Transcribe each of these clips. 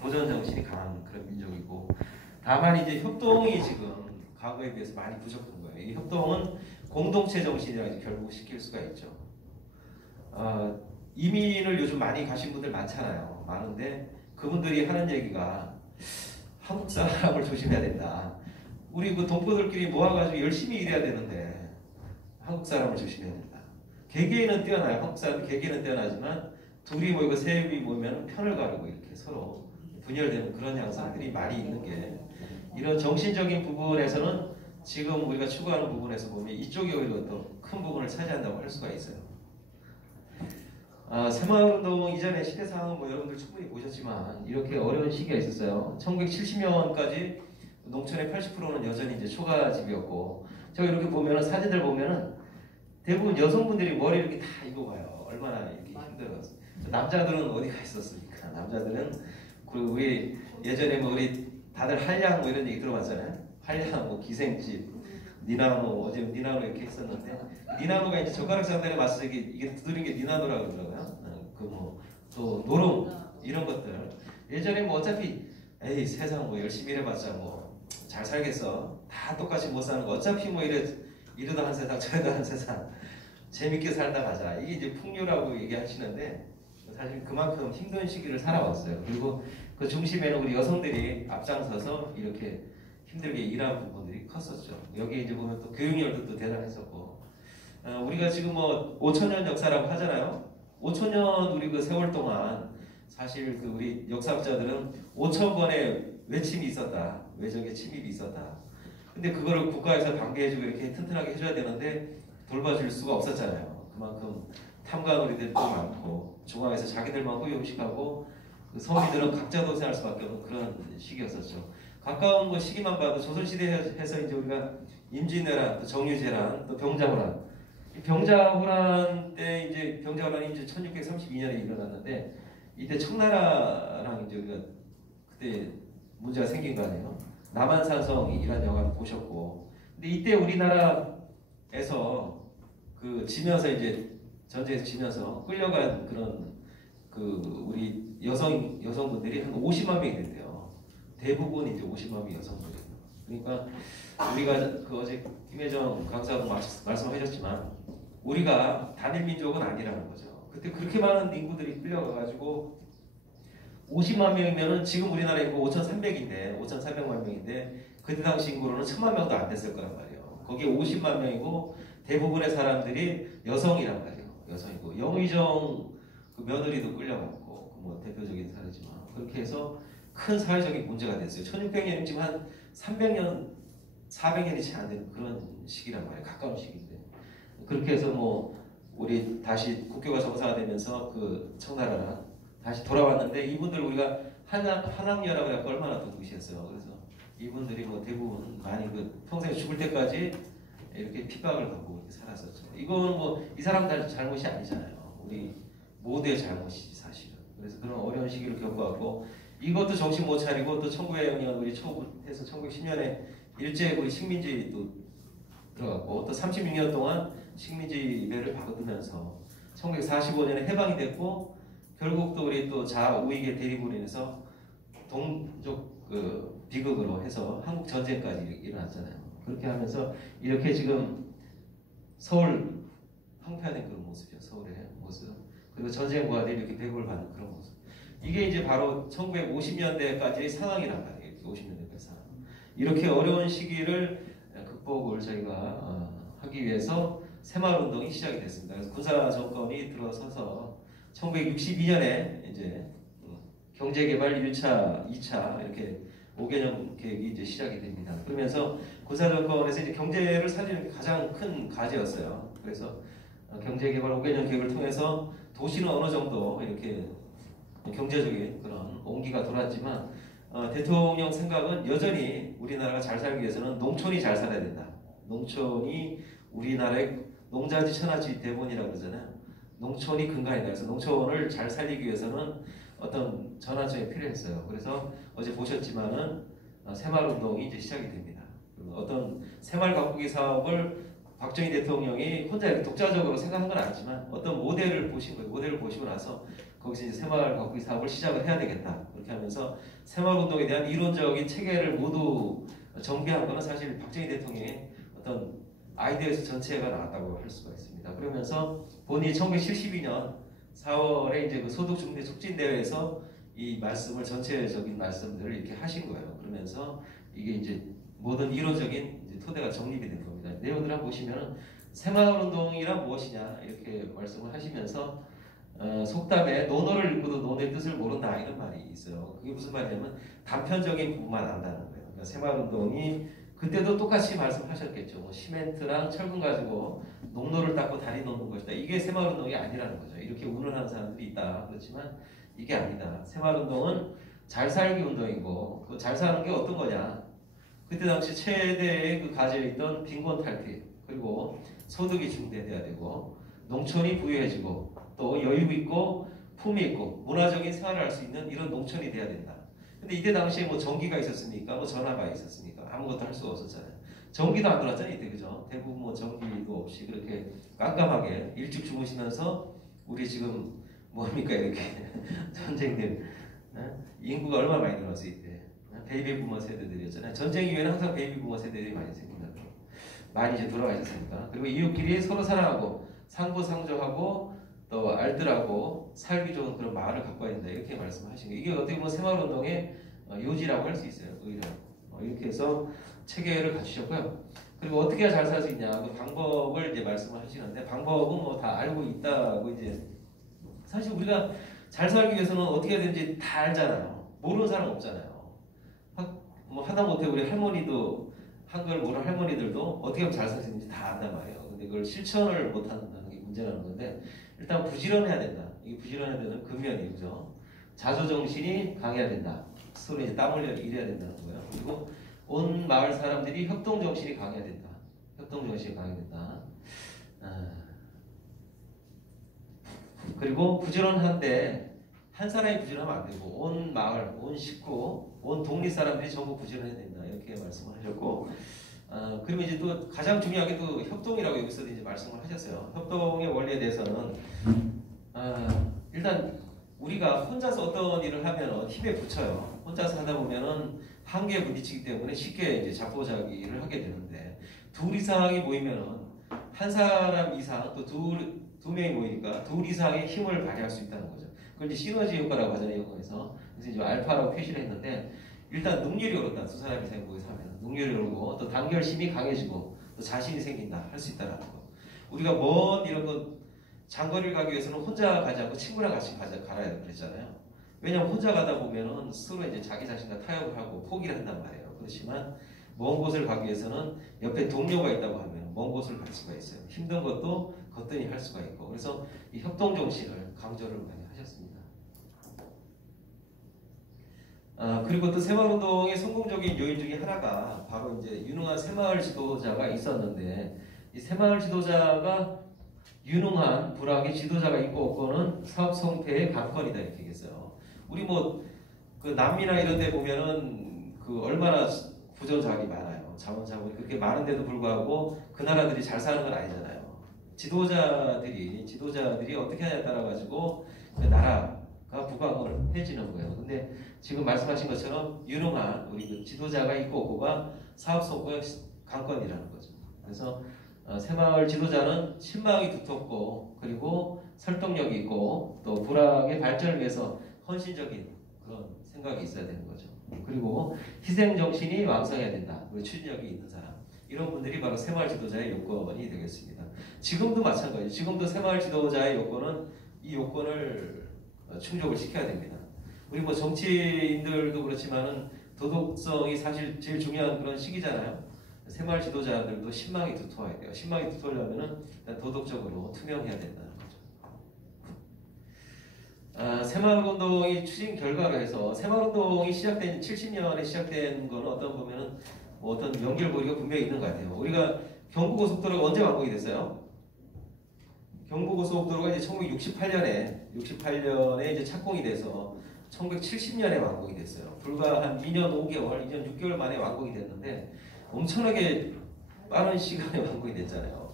도전 정신이 강한 그런 민족이고, 다만 이제 협동이 지금 과거에 비해서 많이 부족한 거예요. 이 협동은 공동체 정신이라 이제 결국 시킬 수가 있죠. 이민을 요즘 많이 가신 분들 많잖아요. 많은데 그분들이 하는 얘기가 한국 사람을 조심해야 된다. 우리 그 동포들끼리 모아가지고 열심히 일해야 되는데 한국 사람을 조심해야 된다. 개개인은 뛰어나요. 한국 사람이 개개인은 뛰어나지만 둘이 모이고 셋이 모이면 편을 가르고 이렇게 서로 분열되는 그런 양상들이 많이 있는 게, 이런 정신적인 부분에서는 지금 우리가 추구하는 부분에서 보면 이쪽이 오히려 더 큰 부분을 차지한다고 할 수가 있어요. 새마을운동 이전의 시대상은 뭐 여러분들 충분히 보셨지만 이렇게 어려운 시기가 있었어요. 1970년까지 농촌의 80%는 여전히 이제 초가집이었고, 제가 이렇게 보면은 사진들 보면은 대부분 여성분들이 머리 이렇게 다 입어봐요. 얼마나 이렇게 힘들었어요. 남자들은 어디가 있었습니까? 남자들은 그 우리 예전에 뭐 우리 다들 한량 뭐 이런 얘기 들어봤잖아요. 한량 뭐 기생집, 니나노, 어제 니나노 이렇게 했었는데, 니나노가 이제 젓가락 상단에 맞서 이게 두드린 게 니나노라고 그러더라고요. 그 뭐 또 노름 이런 것들. 예전에 뭐 어차피 에이 세상 뭐 열심히 일해봤자 뭐 잘 살겠어. 다 똑같이 못 사는 거. 어차피 뭐 이러다 한 세상 저러다 한 세상 재밌게 살다 가자. 이게 이제 풍류라고 얘기하시는데 사실 그만큼 힘든 시기를 살아왔어요. 그리고 그 중심에는 우리 여성들이 앞장서서 이렇게 힘들게 일한 부분들이 컸었죠. 여기 이제 보면 또 교육열도 또 대단했었고, 우리가 지금 뭐 5천년 역사라고 하잖아요. 5천년 우리 그 세월 동안 사실 그 우리 역사학자들은 5,000번의 외침이 있었다. 외적의 침입이 있었다. 근데 그거를 국가에서 방대해주고 이렇게 튼튼하게 해줘야 되는데 돌봐줄 수가 없었잖아요. 그만큼 탐관오리들도 많고 중앙에서 자기들만 호의호식하고 서민들은 각자 도생할 수밖에 없는 그런 시기였었죠. 가까운 그 시기만 봐도 조선시대에서 이제 우리가 임진왜란, 또 정유재란, 또 병자호란. 병자호란 때 이제 병자호란이 이제 1632년에 일어났는데 이때 청나라랑 이제 우리가 그때 문제가 생긴 거 아니에요. 남한산성이라는 영화를 보셨고, 근데 이때 우리나라에서 그 지면서 이제 전쟁에서 지면서 끌려간 그런 그 우리 여성분들이 한 50만 명이 된대요. 대부분 이제 50만 명 여성분이에요. 그러니까 우리가 그 어제 김혜정 강사도 말씀하셨지만 우리가 단일 민족은 아니라는 거죠. 그때 그렇게 많은 인구들이 끌려가가지고 50만 명이면은 지금 우리나라 인구 5,300인데 5,300만 명인데 그때 당시 인구로는 1,000만 명도 안 됐을 거란 말이에요. 거기에 50만 명이고 대부분의 사람들이 여성이란 말이에요. 여성이고 영의정 그 며느리도 끌려갔고 그 뭐 대표적인 사례지만 그렇게 해서 큰 사회적인 문제가 됐어요. 1600년이면 지금 한 300년, 400년이 채 안 되는 그런 시기란 말이에요. 가까운 시기인데 그렇게 해서 뭐 우리 다시 국교가 정상화되면서 그 청나라랑 다시 돌아왔는데 이분들 우리가 한학연합을 해서 얼마나 또 무시했어요. 그래서 이분들이 뭐 대부분 많이 그 평생 죽을 때까지 이렇게 핍박을 받고 이렇게 살았었죠. 이건 뭐 이 사람들 잘못이 아니잖아요. 우리 모두의 잘못이지 사실은. 그래서 그런 어려운 시기를 겪어왔고 이것도 정신 못 차리고 또 1900년 우리 초부해서 1910년에 일제 우리 식민지도 들어갔고 또 36년 동안 식민지배를 받으면서 1945년에 해방이 됐고 결국 또 우리 또 자우익의 대립으로 인해서 동족 그 비극으로 해서 한국 전쟁까지 일어났잖아요. 그렇게 하면서 이렇게 지금 서울 황폐화된 그런 모습이죠. 서울의 모습. 그리고 전쟁과 이렇게 배국을 받는 그런 모습. 이게 이제 바로 1950년대까지의 상황이란 말이에요. 50년대까지 상황. 이렇게 어려운 시기를 극복을 저희가 하기 위해서 새마을운동이 시작이 됐습니다. 그래서 군사 정권이 들어서서 1962년에 이제 경제개발 1차, 2차 이렇게 5개년 계획이 이제 시작이 됩니다. 그러면서 군사 정권에서 이제 경제를 살리는 게 가장 큰 과제였어요. 그래서 경제개발 5개년 계획을 통해서 도시는 어느 정도 이렇게 경제적인 그런 온기가 돌았지만 대통령 생각은 여전히 우리나라가 잘 살기 위해서는 농촌이 잘 살아야 된다. 농촌이 우리나라의 농자지 천하지 대본이라고 그러잖아요. 농촌이 근간이다. 그래서 농촌을 잘 살리기 위해서는 어떤 전환점이 필요했어요. 그래서 어제 보셨지만은 새마을운동이 이제 시작이 됩니다. 어떤 새마을 가꾸기 사업을 박정희 대통령이 혼자 이렇게 독자적으로 생각한 건 아니지만 어떤 모델을 보신 거예요. 모델을 보시고 나서 거기서 이제 새마을 가꾸기 사업을 시작을 해야 되겠다. 그렇게 하면서 새마을 운동에 대한 이론적인 체계를 모두 정비한 거는 사실 박정희 대통령의 어떤 아이디어에서 전체가 나왔다고 할 수가 있습니다. 그러면서 본인이 1972년 4월에 이제 그 소득 증대 촉진 대회에서 이 말씀을 전체적인 말씀들을 이렇게 하신 거예요. 그러면서 이게 이제 모든 이론적인 이제 토대가 정립이 된 겁니다. 내용들 한번 보시면은 새마을 운동이란 무엇이냐 이렇게 말씀을 하시면서 속담에 논어를 읽고도 논의 뜻을 모른다 이런 말이 있어요. 그게 무슨 말이냐면 단편적인 부분만 안다는 거예요. 그러니까 새마을 운동이 그때도 똑같이 말씀하셨겠죠. 뭐 시멘트랑 철근 가지고 농로를 닦고 다리 놓는 것이다. 이게 새마을 운동이 아니라는 거죠. 이렇게 운운하는 사람들이 있다. 그렇지만 이게 아니다. 새마을 운동은 잘 살기 운동이고 그 잘 사는 게 어떤 거냐. 그때 당시 최대의 그 가지에 있던 빈곤 탈피 그리고 소득이 증대돼야 되고 농촌이 부유해지고 또 여유 있고 품이 있고 문화적인 생활을 할 수 있는 이런 농촌이 돼야 된다. 근데 이때 당시에 뭐 전기가 있었습니까? 뭐 전화가 있었습니까? 아무것도 할 수가 없었잖아요. 전기도 안 들어왔잖아요, 이때 그죠? 대부분 뭐 전기도 없이 그렇게 깜깜하게 일찍 주무시면서 우리 지금 뭡니까 이렇게 전쟁들 인구가 얼마나 많이 늘었어요 이때 베이비 부머 세대들이었잖아요. 전쟁 이후에는 항상 베이비 부머 세대들이 많이 생긴다. 많이 이제 돌아가셨으니까. 그리고 이웃끼리 서로 사랑하고 상부상조하고 또 알뜰하고 살기 좋은 그런 마을을 갖고 와야 된다 이렇게 말씀하신 거예요. 이게 어떻게 보면 새마을운동의 요지라고 할 수 있어요. 오히려 이렇게 해서 체계를 갖추셨고요. 그리고 어떻게 해야 잘 살 수 있냐 그 방법을 이제 말씀을 하시는데 방법은 뭐 다 알고 있다고 이제 사실 우리가 잘 살기 위해서는 어떻게 해야 되는지 다 알잖아요. 모르는 사람 없잖아요. 뭐 하다못해 우리 할머니도 한글 모르는 할머니들도 어떻게 하면 잘 살 수 있는지 다 안단 말이에요. 근데 그걸 실천을 못한다는 게 문제라는 건데 일단 부지런해야 된다. 이게 부지런해야 되는 근면이죠. 자조정신이 강해야 된다. 서로 이제 땀 흘려 일해야 된다는 거예요. 그리고 온 마을 사람들이 협동정신이 강해야 된다. 협동정신이 강해야 된다. 그리고 부지런한데 한 사람이 부지런하면 안 되고 온 마을, 온 식구, 온 동리 사람들이 전부 부지런해야 된다. 이렇게 말씀을 하셨고 그리고 이제 또 가장 중요한 게 또 협동이라고 여기서도 이제 말씀을 하셨어요. 협동의 원리에 대해서는 일단 우리가 혼자서 어떤 일을 하면 힘에 부쳐요. 혼자서 하다 보면은 한계에 부딪히기 때문에 쉽게 이제 자포자기를 하게 되는데 둘 이상이 모이면은 한 사람 이상 또 두 명이 모이니까 둘 이상의 힘을 발휘할 수 있다는 거죠. 그걸 이제 시너지 효과라고 하잖아요, 영어에서. 그래서 이제 알파라고 표시를 했는데 일단 능률이 오른다. 두 사람 이상이 모여서 하면 능률이 오르고 또 단결심이 강해지고 또 자신이 생긴다. 할 수 있다라는 거. 우리가 먼 이런 거 장거리를 가기 위해서는 혼자 가지 않고 친구랑 같이 가야 그랬잖아요. 왜냐하면 혼자 가다 보면은 서로 이제 자기 자신과 타협을 하고 포기를 한단 말이에요. 그렇지만 먼 곳을 가기 위해서는 옆에 동료가 있다고 하면 먼 곳을 갈 수가 있어요. 힘든 것도 거뜬히 할 수가 있고 그래서 이 협동 정신을 강조를 많이 하셨습니다. 그리고 또 새마을운동의 성공적인 요인 중에 하나가 바로 이제 유능한 새마을 지도자가 있었는데 이 새마을 지도자가 유능한 불황의 지도자가 있고 없고는 사업 성패의 관건이다 이렇게 얘기했어요. 우리 뭐 그 남미나 이런 데 보면은 그 얼마나 부정자원이 많아요. 자원이 그렇게 많은데도 불구하고 그 나라들이 잘 사는 건 아니잖아요. 지도자들이 어떻게 하냐에 따라 가지고 그 나라가 부강을 해지는 거예요. 근데 지금 말씀하신 것처럼 유능한 우리 그 지도자가 있고 없고가 사업 성공의 관건이라는 거죠. 그래서 새마을 지도자는 신망이 두텁고 그리고 설득력이 있고 또 불황의 발전을 위해서 헌신적인 그런 생각이 있어야 되는 거죠. 그리고 희생 정신이 왕성해야 된다. 그리고 추진력이 있는 사람. 이런 분들이 바로 새마을 지도자의 요건이 되겠습니다. 지금도 마찬가지예요. 지금도 새마을 지도자의 요건은 이 요건을 충족을 시켜야 됩니다. 우리 뭐 정치인들도 그렇지만은 도덕성이 사실 제일 중요한 그런 시기잖아요. 새마을 지도자들도 신망이 두터워야 돼요. 신망이 두터우려면은 일단 도덕적으로 투명해야 된다는 거죠. 새마을운동이 추진 결과로 해서 새마을운동이 시작된 70년에 시작된 거는 어떤 보면은 뭐 어떤 연결고리가 분명히 있는 것 같아요. 우리가 경부고속도로가 언제 완공이 됐어요? 경부고속도로가 이제 1968년에 이제 착공이 돼서 1970년에 완공이 됐어요. 불과 한 2년 5개월, 2년 6개월 만에 완공이 됐는데 엄청나게 빠른 시간에 완공이 됐잖아요.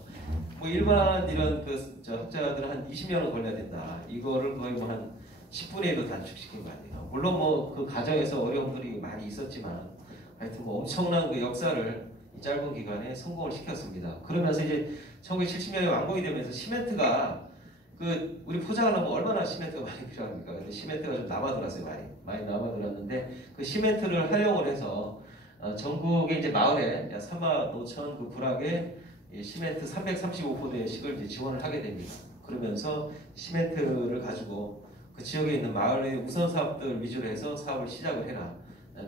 뭐 일반 이런 학자들은 한 20년은 걸려야 된다. 이거를 거의 뭐 한 10분의 1로 단축시킨 거 아니에요. 물론 뭐 그 과정에서 어려움들이 많이 있었지만 하여튼 뭐 엄청난 그 역사를 이 짧은 기간에 성공을 시켰습니다. 그러면서 이제 1970년에 완공이 되면서 시멘트가 그 우리 포장하려면 얼마나 시멘트가 많이 필요합니까? 근데 시멘트가 좀 남아들었어요. 많이 남아들었는데 그 시멘트를 활용을 해서 전국의 이제 마을에 3만 5천 그 부락에 시멘트 335포대씩을 이제 지원을 하게 됩니다. 그러면서 시멘트를 가지고 그 지역에 있는 마을의 우선 사업들 위주로 해서 사업을 시작을 해라.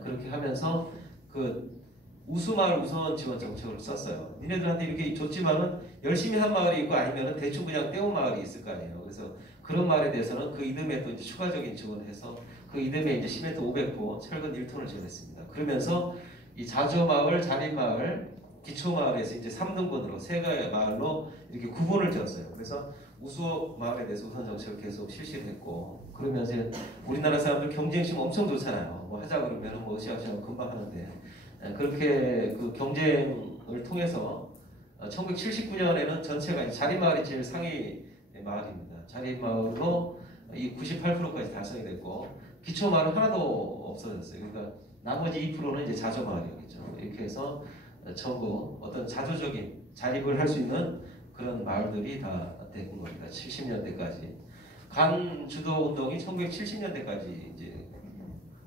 그렇게 하면서 그 우수마을 우선 지원 정책을 썼어요. 니네들한테 이렇게 줬지만은 열심히 한 마을이 있고 아니면은 대충 그냥 떼온 마을이 있을 거 아니에요. 그래서 그런 마을에 대해서는 그 이듬해 또 이제 추가적인 지원을 해서 그 이듬해 이제 시멘트 500포, 철근 1톤을 지원했습니다. 그러면서 이 자조마을, 자린마을, 기초마을에서 이제 3등분으로 세 가지 마을로 이렇게 구분을 지었어요. 그래서 우수 마을에 대해서 우선 정책을 계속 실시를 했고, 그러면서 우리나라 사람들 경쟁심 엄청 좋잖아요. 뭐 하자 그러면 뭐 으쌰으쌰 금방 하는데, 그렇게 그 경쟁을 통해서 1979년에는 전체가 자린마을이 제일 상위 마을입니다. 자린마을로 이 98%까지 달성이 됐고, 기초마을은 하나도 없어졌어요. 그러니까 나머지 2%는 이제 자조마을이었죠. 이렇게 해서 전부 어떤 자조적인 자립을 할 수 있는 그런 마을들이 다 된 겁니다. 70년대까지. 간 주도 운동이 1970년대까지 이제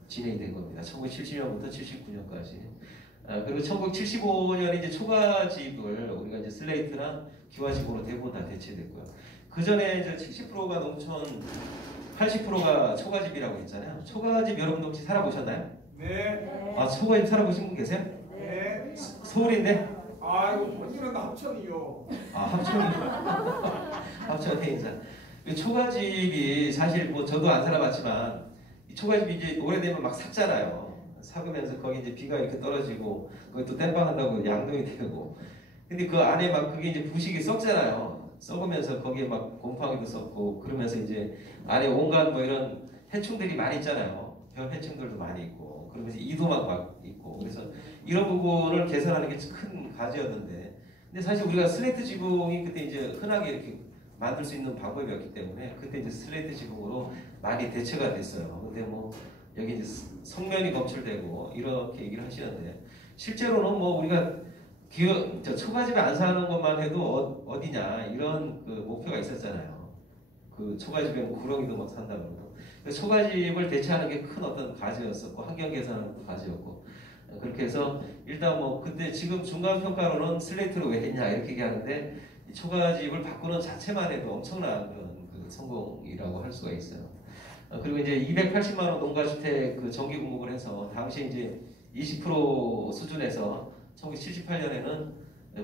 진행이 된 겁니다. 1970년부터 79년까지. 그리고 1975년에 이제 초가집을 우리가 이제 슬레이트나 기와집으로 대부분 다 대체됐고요. 그 전에 70%가 농촌, 80%가 초가집이라고 했잖아요. 초가집 여러분도 혹시 살아보셨나요? 네. 아, 초가집 살아보신 분 계세요? 네. 서울인데? 아이고, 본인은 합천이요. 아, 합천 행사. 초가집이 사실 뭐 저도 안 살아봤지만 이 초가집이 이제 오래되면 막 삭잖아요. 삭으면서 거기 이제 비가 이렇게 떨어지고 거기 또 땜빵 한다고 양동이 되고. 근데 그 안에 막 그게 이제 부식이 썩잖아요. 썩으면서 거기에 막 곰팡이도 썩고 그러면서 이제 안에 온갖 뭐 이런 해충들이 많이 있잖아요. 별 해충들도 많이 있고 그러면서 이도 막 있고 그래서 이런 부분을 개선하는 게 큰 과제였는데 근데 사실 우리가 슬레이트 지붕이 그때 이제 흔하게 이렇게 만들 수 있는 방법이었기 때문에 그때 이제 슬레이트 지붕으로 많이 대체가 됐어요. 근데 뭐 여기 이제 성면이 검출되고 이렇게 얘기를 하시는데 실제로는 뭐 우리가 초가집에 안 사는 것만 해도 어디냐 이런 그 목표가 있었잖아요. 그 초가집에 뭐 구렁이도 막 산다 그러고 초가집을 대체하는 게 큰 어떤 과제였었고 환경 개선하는 과제였고 그렇게 해서 일단 뭐 근데 지금 중간 평가로는 슬레이트로 왜 했냐 이렇게 얘기하는데 이 초가집을 바꾸는 자체만 해도 엄청난 그런 그 성공이라고 할 수가 있어요. 그리고 이제 280만 원 농가주택 그 정기 공급을 해서 당시 이제 20% 수준에서 1978년에는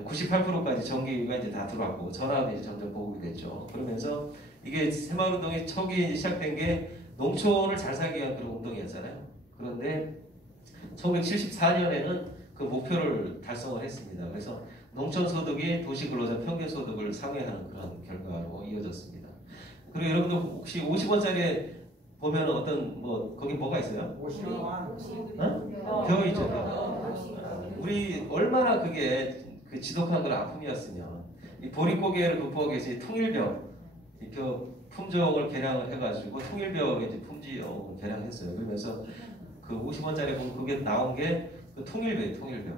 98%까지 전기가 이제 다 들어왔고 전화도 이제 점점 보급이 됐죠. 그러면서 이게 새마을운동이 초기 시작된 게 농촌을 잘 살기 위한 그런 운동이었잖아요. 그런데 1974년에는 그 목표를 달성을 했습니다. 그래서 농촌 소득이 도시 근로자 평균 소득을 상회하는 그런 결과로 이어졌습니다. 그리고 여러분들 혹시 50원짜리 보면 어떤 뭐 거기 뭐가 있어요? 50원. 어? 벼 있죠. 벼. 우리 얼마나 그게 그 지독한 그런 아픔이었으면 이 보릿고개를 극복하기 위해서 이 통일벼 이 벼 품종을 개량을 해가지고 통일벼 이제 품종을 개량했어요. 그러면서 그 50원짜리 보면 그게 나온 게 그 통일벼예요. 통일벼.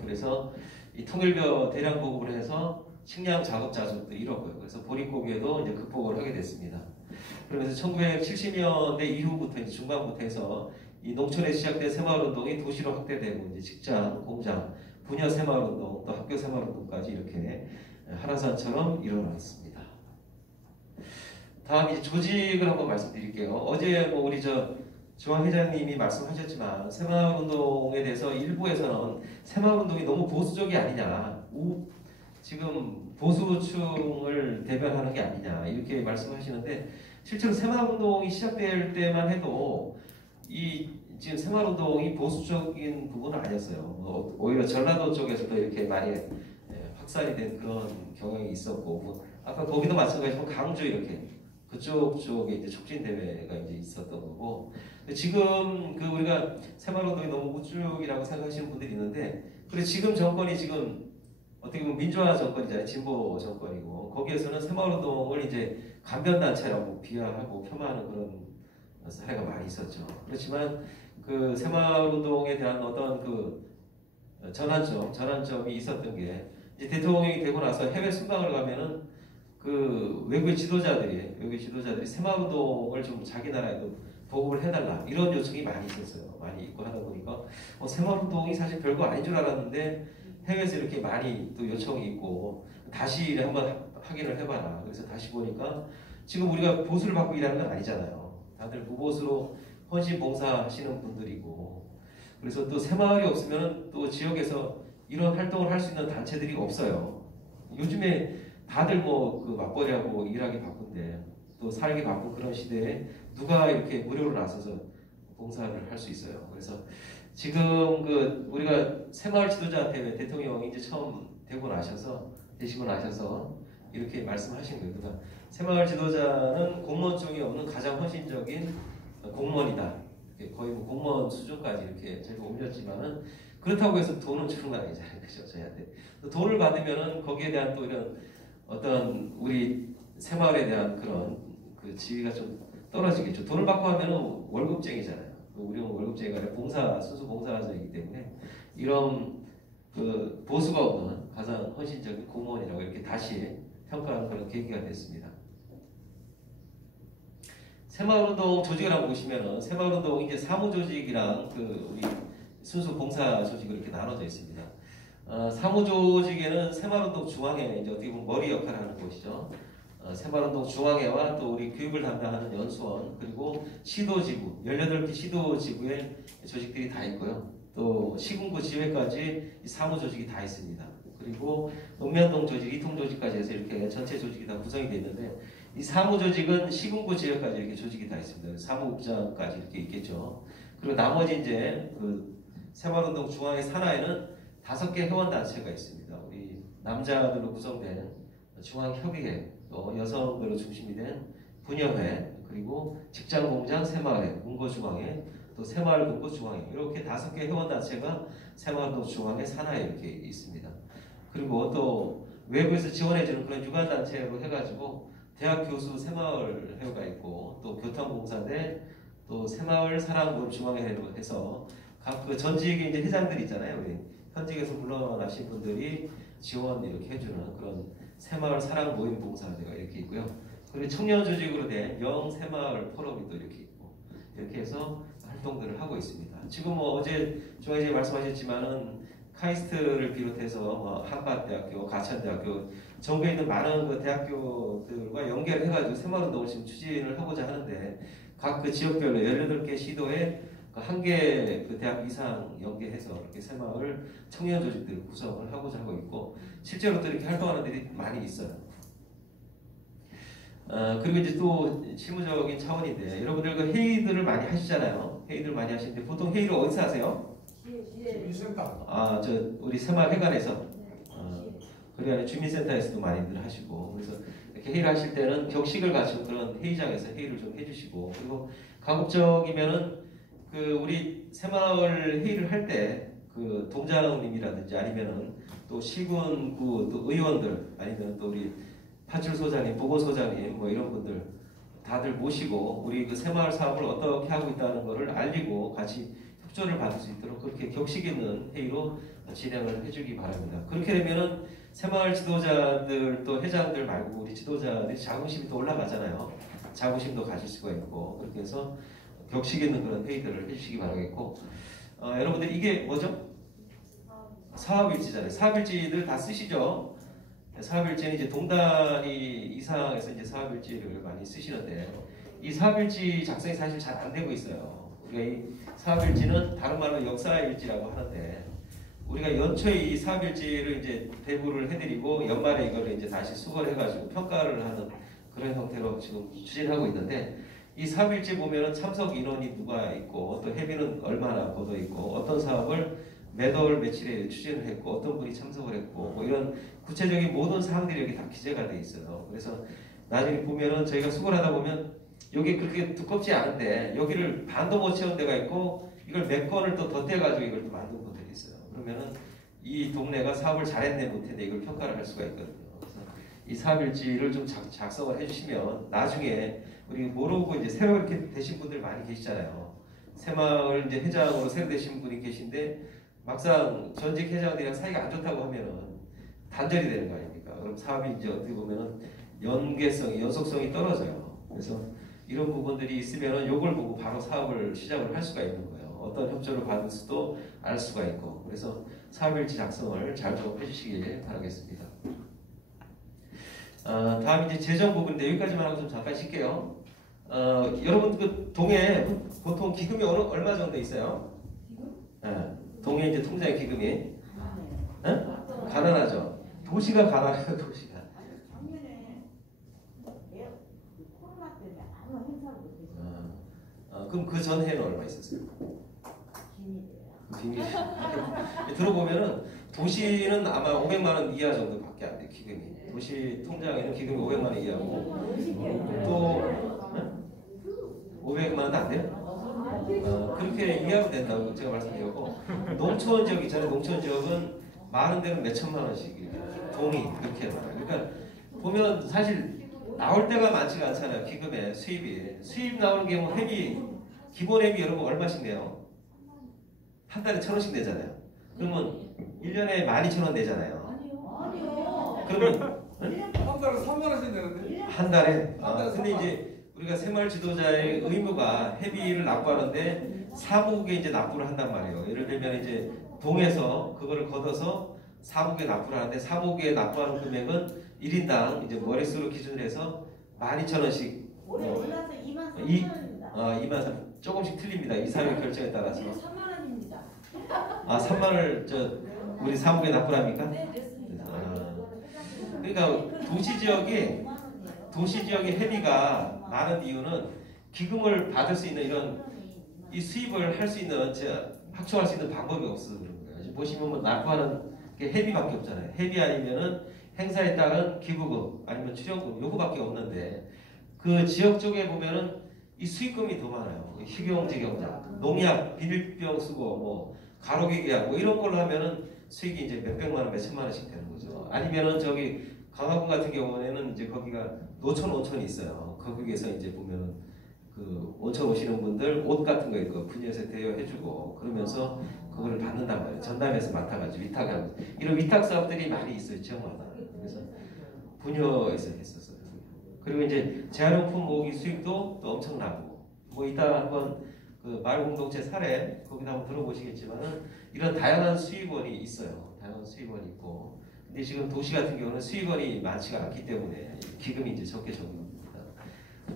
그래서 이 통일벼 대량 보급을 해서 식량 작업 자족도 이뤘고요. 그래서 보릿고개도 이제 극복을 하게 됐습니다. 그러면서 1970년대 이후부터 이제 중반부터 해서 이 농촌에 시작된 새마을운동이 도시로 확대되고 이제 직장, 공장, 부녀 새마을운동, 또 학교 새마을운동까지 이렇게 한라산처럼 일어났습니다. 다음 이제 조직을 한번 말씀드릴게요. 어제 뭐 우리 중앙 회장님이 말씀하셨지만 새마을운동에 대해서 일부에서는 새마을운동이 너무 보수적이 아니냐, 지금 보수층을 대변하는 게 아니냐 이렇게 말씀하시는데 실제로 새마을운동이 시작될 때만 해도 이 지금 새마을운동이 보수적인 부분은 아니었어요. 오히려 전라도 쪽에서도 이렇게 많이 확산이 된 그런 경향이 있었고 뭐 아까 거기도 마찬가지고 강주 이렇게 그쪽 쪽에 이제 촉진 대회가 이제 있었던 거고 지금 그 우리가 새마을운동이 너무 우측이라고 생각하시는 분들이 있는데 그래 지금 정권이 지금 어떻게 보면 민주화 정권이잖아요. 진보 정권이고 거기에서는 새마을운동을 이제 간변단체라고 비하하고 폄하하는 그런 사례가 많이 있었죠. 그렇지만 그 새마을운동에 대한 어떤 그 전환점이 있었던 게 이제 대통령이 되고 나서 해외 순방을 가면은 그 외국의 지도자들이 새마을운동을 좀 자기 나라에도 보급을 해달라 이런 요청이 많이 있었어요. 많이 있고 하다 보니까 새마을운동이 사실 별거 아닌 줄 알았는데 해외에서 이렇게 많이 또 요청이 있고 다시 한번 확인을 해봐라. 그래서 다시 보니까 지금 우리가 보수를 받고 일하는 건 아니잖아요. 다들 무보수로 헌신 봉사하시는 분들이고 그래서 또 새마을이 없으면 또 지역에서 이런 활동을 할 수 있는 단체들이 없어요. 요즘에 다들 뭐 그 맞벌이하고 일하기 바쁜데 또 살기 바쁜 그런 시대에 누가 이렇게 무료로 나서서 봉사를 할 수 있어요. 그래서 지금 그 우리가 새마을 지도자한테 대통령이 이제 처음 되시고 나셔서 이렇게 말씀하신 거예요. 그러니까 새마을 지도자는 공무원증이 없는 가장 헌신적인 공무원이다. 거의 뭐 공무원 수준까지 이렇게 저희가 올렸지만은 그렇다고 해서 돈은 주는 건 아니잖아요. 그죠? 저희한테. 돈을 받으면은 거기에 대한 또 이런 어떤 우리 새마을에 대한 그런 그 지위가 좀 떨어지겠죠. 돈을 받고 하면은 월급쟁이잖아요. 우리는 월급쟁이가 아니라 순수 봉사자이기 때문에 이런 그 보수가 없는 가장 헌신적인 공무원이라고 이렇게 다시 평가하는 그런 계기가 됐습니다. 새마을운동 조직을 한번 보시면은 새마을운동 이제 사무조직이랑 그 우리 순수 봉사 조직으로 이렇게 나눠져 있습니다. 사무조직에는 새마을운동 중앙회 이제 어떻게 보면 머리 역할을 하는 곳이죠. 새마을운동 중앙회와 또 우리 교육을 담당하는 연수원 그리고 시도지부 18개 시도지부의 조직들이 다 있고요. 또 시군구 지회까지 사무조직이 다 있습니다. 그리고 읍면동 조직, 이통 조직까지 해서 이렇게 전체 조직이 다 구성이 되어 있는데 이 사무조직은 시군구 지역까지 이렇게 조직이 다 있습니다. 사무국장까지 이렇게 있겠죠. 그리고 나머지 이제 그 새마을운동 중앙회 산하에는 5개 회원단체가 있습니다. 우리 남자들로 구성된 중앙협의회, 또 여성들로 중심이 된 분여회, 그리고 직장공장 새마을회, 문고중앙회, 또 새마을문고중앙회 이렇게 5개 회원단체가 새마을운동 중앙회 산하에 이렇게 있습니다. 그리고 또 외부에서 지원해주는 그런 유관단체로 해가지고 대학 교수 새마을회가 있고 또 교탐공사대 또 새마을 사랑모임 중앙회로 해서 각 그 전직의 이제 회장들 있잖아요. 우리 현직에서 물러나신 분들이 지원 이렇게 해주는 그런 새마을 사랑모임 봉사대가 이렇게 있고요. 그리고 청년 조직으로 된 영새마을 포럼이 또 이렇게 있고 이렇게 해서 활동들을 하고 있습니다. 지금 뭐 어제 중앙에 말씀하셨지만은 카이스트를 비롯해서 뭐 한밭대학교, 가천대학교 전국에 있는 많은 그 대학교들과 연결해가지고 새마을운동을 지금 추진을 하고자 하는데 각 그 지역별로 18개 시도에 그 1개 그 대학 이상 연계해서 이렇게 새마을 청년 조직들 구성을 하고자 하고 있고 실제로 또 이렇게 활동하는 데이 많이 있어요. 그리고 이제 또 실무적인 차원인데 여러분들 그 회의들을 많이 하시잖아요. 회의들 많이 하시는데 보통 회의를 어디서 하세요? 주민센터. 우리 새마을 회관에서 그리고 주민센터에서도 많이들 하시고 그래서 이렇게 회의를 하실 때는 격식을 갖춘 그런 회의장에서 회의를 좀 해주시고 그리고 가급적이면은 그 우리 새마을 회의를 할 때 그 동장님이라든지 아니면은 또 시군구 또 의원들 아니면 또 우리 파출소장님, 보고소장님 뭐 이런 분들 다들 모시고 우리 그 새마을 사업을 어떻게 하고 있다는 것을 알리고 같이 협조를 받을 수 있도록 그렇게 격식 있는 회의로 진행을 해주기 바랍니다. 그렇게 되면은 새마을 지도자들 또 회장들 말고 우리 지도자들이 자긍심이 또 올라가잖아요. 자부심도 가질 수가 있고 그렇게 해서 격식 있는 그런 회의들을 해주시기 바라겠고 여러분들 이게 뭐죠? 사업일지잖아요. 사업일지들 다 쓰시죠? 사업일지는 이제 동단위 이상에서 이제 사업일지를 많이 쓰시는데 이 사업일지 작성이 사실 잘 안 되고 있어요. 우리가 이 사업일지는 다른 말로 역사일지라고 하는데 우리가 연초에 이 사업일지를 이제 배부를 해드리고 연말에 이걸 이제 다시 수거를 해가지고 평가를 하는 그런 형태로 지금 추진하고 있는데 이 사업일지 보면은 참석 인원이 누가 있고 또 회비는 얼마나 걷어 있고 어떤 사업을 몇 월 며칠에 추진을 했고 어떤 분이 참석을 했고 뭐 이런 구체적인 모든 사항들이 여기 다 기재가 돼 있어요. 그래서 나중에 보면은 저희가 수고를 하다 보면 여기 그렇게 두껍지 않은데 여기를 반도 못 채운 데가 있고 이걸 몇 건을 또 덧대가지고 이걸 또 만든 분들이 있어요. 그러면은 이 동네가 사업을 잘했네 못했네 이걸 평가를 할 수가 있거든요. 그래서 이 사업일지를 좀 작성을 해주시면 나중에 우리 모르고 이제 새로 이렇게 되신 분들 많이 계시잖아요. 새마을 이제 회장으로 새로 되신 분이 계신데 막상 전직 회장들이랑 사이가 안 좋다고 하면은 단절이 되는 거 아닙니까? 그럼 사업이 이제 어떻게 보면은 연속성이 떨어져요. 그래서 이런 부분들이 있으면은 요걸 보고 바로 사업을 시작을 할 수가 있는 거예요. 어떤 협조를 받을 수도 알 수가 있고. 그래서 사업일지 작성을 잘 좀 해주시길 바라겠습니다. 다음 이제 재정 부분인데 여기까지만 하고 좀 잠깐 쉴게요. 여러분 그 동에 보통 기금이 얼마 정도 있어요? 동에 이제 통장에 기금이 가난하죠. 도시가 가난해요. 도시가. 작년에 코로나 때문에 아무 행사를 못했어요. 그럼 그 전해는 얼마 있었어요? 비밀이에요. 비밀. 들어보면은 도시는 아마 500만 원 이하 정도밖에 안 돼. 기금이. 도시 통장에는 기금이 500만 원 이하고 또 500만 원도 안 돼요? 그렇게 이해하면 된다고 제가 말씀드렸고, 농촌 지역 있잖아요. 농촌 지역은 많은 데는 몇 천만 원씩 돈이 이렇게 많아요. 그러니까 보면 사실 나올 때가 많지가 않잖아요. 기금에 수입 나오는 게 뭐 기본 회비 여러분 얼마씩 내요? 한 달에 1,000원씩 내잖아요. 그러면 1년에 12,000원 내잖아요. 아니요. 그러면 한 달에 3만 원씩 내는데? 한 달에? 근데 이제 우리가 새마을 지도자의 의무가 회비를 납부하는데 사무국에 이제 납부를 한단 말이에요. 예를 들면 이제 동에서 그거를 걷어서 사무국에 납부를 하는데 사무국에 납부하는 금액은 1인당 이제 머릿수로 기준으로 해서 12,000원씩 올해 올라서 23,000원입니다. 23,000원 조금씩 틀립니다. 이사회 결정에 따라서. 3만 원입니다. 3만 원을 우리 사무국에 납부를 합니까? 네, 됐습니다. 그러니까 도시 지역의 회비가 많은 이유는 기금을 받을 수 있는 이 수입을 할 수 있는 확충할 수 있는 방법이 없어서 그런 거예요. 지금 보시면 뭐 납부하는 게 회비밖에 없잖아요. 회비 아니면은 행사에 따른 기부금 아니면 출연금 요거밖에 없는데 그 지역 쪽에 보면은 이 수익금이 더 많아요. 휴경지경자, 농약, 비닐병 쓰고 뭐 가로기 계약 뭐 이런 걸로 하면은 수익이 이제 몇백만 원, 몇천만 원씩 되는 거죠. 아니면은 저기 강화군 같은 경우에는 이제 거기가 노천 온천이 있어요. 거기에서 이제 보면은 그 온천 오시는 분들 옷 같은 거 있고 분야에서 대여해주고 그러면서 그거를 받는단 말이에요. 전담해서 맡아가지고 위탁하고 이런 위탁 사업들이 많이 있어요. 지역마다. 그래서 분야에서 했었어요. 그리고 이제 재활용품 모으기 수익도 또 엄청나고 뭐 이따 한번 그 마을공동체 사례 거기다 한번 들어보시겠지만은 이런 다양한 수익원이 있어요. 다양한 수익원이 있고 근데 지금 도시 같은 경우는 수익원이 많지가 않기 때문에 기금이 이제 적게 적용됩니다.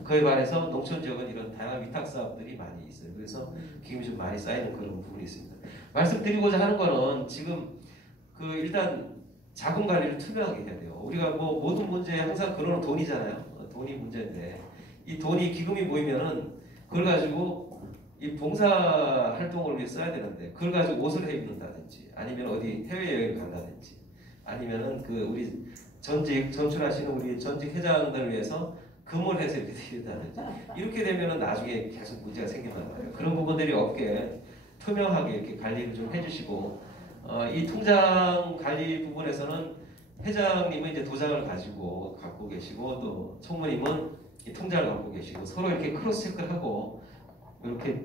그에 반해서 농촌 지역은 이런 다양한 위탁 사업들이 많이 있어요. 그래서 기금이 좀 많이 쌓이는 그런 부분이 있습니다. 말씀드리고자 하는 거는 지금 일단 자금 관리를 투명하게 해야 돼요. 우리가 뭐 모든 문제에 항상 근원은 돈이잖아요. 돈이 문제인데 이 돈이 기금이 모이면은 그걸 가지고 이 봉사 활동을 위해 써야 되는데 그걸 가지고 옷을 해 입는다든지 아니면 어디 해외여행을 간다든지 아니면은 우리 전출하시는 우리 전직 회장들을 위해서 금을 해서 이렇게 드린다든지 이렇게 되면은 나중에 계속 문제가 생긴단 말이에요. 그런 부분들이 없게 투명하게 이렇게 관리를 좀 해주시고 이 통장 관리 부분에서는 회장님은 이제 도장을 갖고 계시고 또 총무님은 이 통장을 갖고 계시고 서로 이렇게 크로스 체크를 하고 이렇게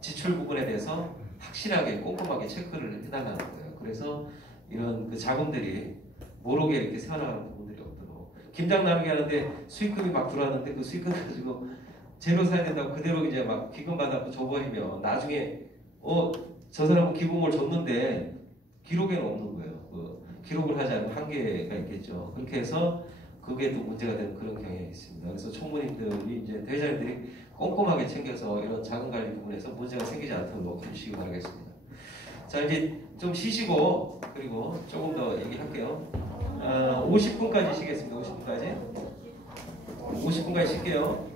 지출 부분에 대해서 확실하게 꼼꼼하게 체크를 해달라는 거예요. 그래서 이런 그 자금들이 모르게 이렇게 새어나가는 부분들이 없도록 김장 나누기 하는데 수익금이 막 들어왔는데 그 수익금 가지고 재료 사야 된다고 그대로 이제 막 기금 받아서 줘버리면 나중에 저 사람은 기금을 줬는데 기록에는 없는 거예요. 기록을 하지 않은 한계가 있겠죠. 그렇게 해서 그게 또 문제가 되는 그런 경향이 있습니다. 그래서 총무님들이 이제 대회장님들이 꼼꼼하게 챙겨서 이런 자금 관리 부분에서 문제가 생기지 않도록 해주시기 바라겠습니다. 자 이제 좀 쉬시고 그리고 조금 더 얘기할게요. 50분까지 쉬겠습니다. 50분까지 쉴게요.